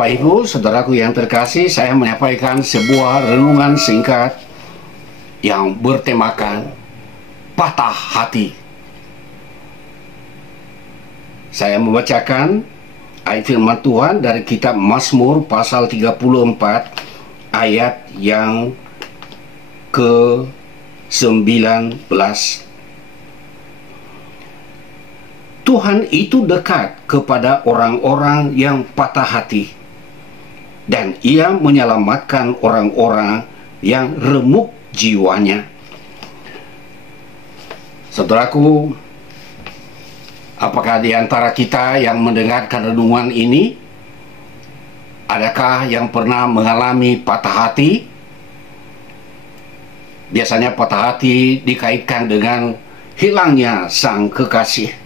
Bapak Ibu, saudaraku yang terkasih, saya menyampaikan sebuah renungan singkat yang bertemakan patah hati. Saya membacakan ayat firman Tuhan dari kitab Mazmur pasal 34 ayat yang ke-19. Tuhan itu dekat kepada orang-orang yang patah hati, dan Ia menyelamatkan orang-orang yang remuk jiwanya. Saudaraku, apakah di antara kita yang mendengarkan renungan ini, adakah yang pernah mengalami patah hati? Biasanya patah hati dikaitkan dengan hilangnya sang kekasih.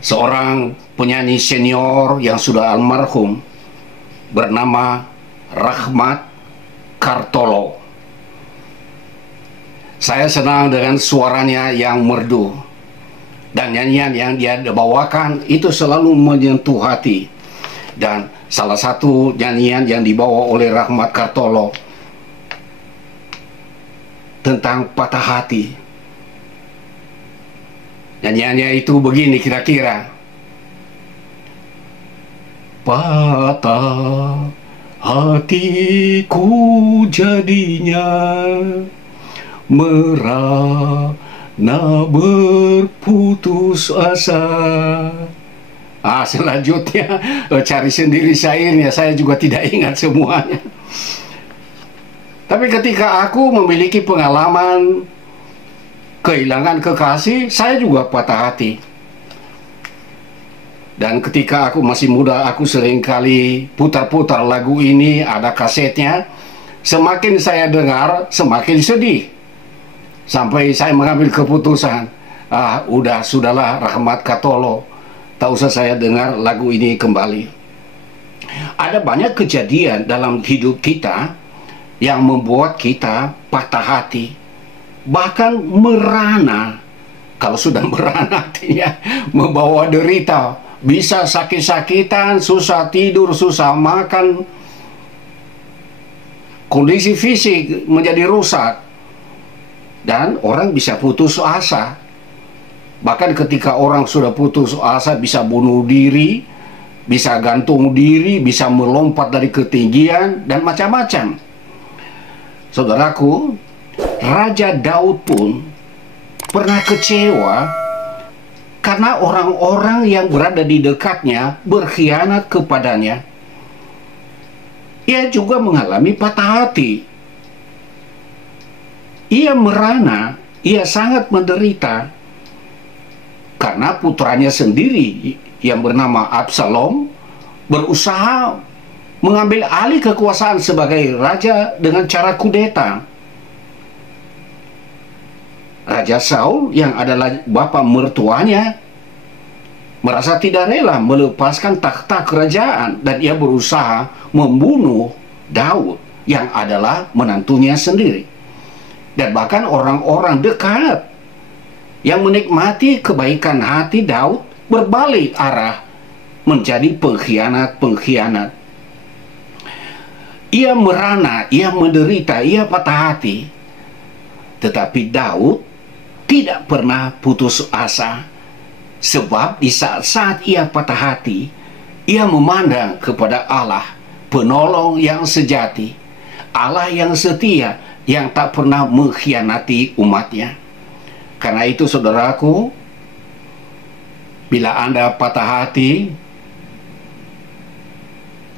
Seorang penyanyi senior yang sudah almarhum bernama Rahmat Kartolo. Saya senang dengan suaranya yang merdu, dan nyanyian yang dia bawakan itu selalu menyentuh hati. Dan salah satu nyanyian yang dibawa oleh Rahmat Kartolo tentang patah hati. Nyanyiannya itu begini kira-kira: patah hatiku jadinya merana berputus asa. Selanjutnya cari sendiri syairnya, saya juga tidak ingat semuanya. Tapi ketika aku memiliki pengalaman kehilangan kekasih, saya juga patah hati. Dan ketika aku masih muda, aku seringkali putar-putar lagu ini, ada kasetnya. Semakin saya dengar, semakin sedih. Sampai saya mengambil keputusan, sudahlah Rahmat Kartolo, tak usah saya dengar lagu ini kembali. Ada banyak kejadian dalam hidup kita yang membuat kita patah hati, bahkan merana. Kalau sudah merana artinya membawa derita, bisa sakit-sakitan, susah tidur, susah makan, kondisi fisik menjadi rusak, dan orang bisa putus asa. Bahkan ketika orang sudah putus asa, bisa bunuh diri, bisa gantung diri, bisa melompat dari ketinggian, dan macam-macam. Saudaraku, Raja Daud pun pernah kecewa karena orang-orang yang berada di dekatnya berkhianat kepadanya. Ia juga mengalami patah hati. Ia merana, ia sangat menderita karena putranya sendiri yang bernama Absalom berusaha mengambil alih kekuasaan sebagai raja dengan cara kudeta. Raja Saul yang adalah bapa mertuanya merasa tidak rela melepaskan takhta kerajaan, dan ia berusaha membunuh Daud yang adalah menantunya sendiri. Dan bahkan orang-orang dekat yang menikmati kebaikan hati Daud berbalik arah menjadi pengkhianat-pengkhianat. Ia merana, ia menderita, ia patah hati. Tetapi Daud tidak pernah putus asa, sebab di saat-saat ia patah hati, ia memandang kepada Allah, penolong yang sejati, Allah yang setia, yang tak pernah mengkhianati umatnya. Karena itu saudaraku, bila Anda patah hati,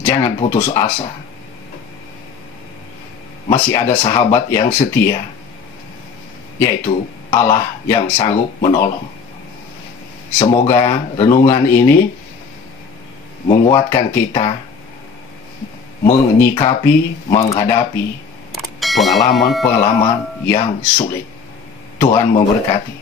jangan putus asa. Masih ada sahabat yang setia, yaitu Allah yang sanggup menolong. Semoga renungan ini menguatkan kita menyikapi, menghadapi pengalaman-pengalaman yang sulit. Tuhan memberkati.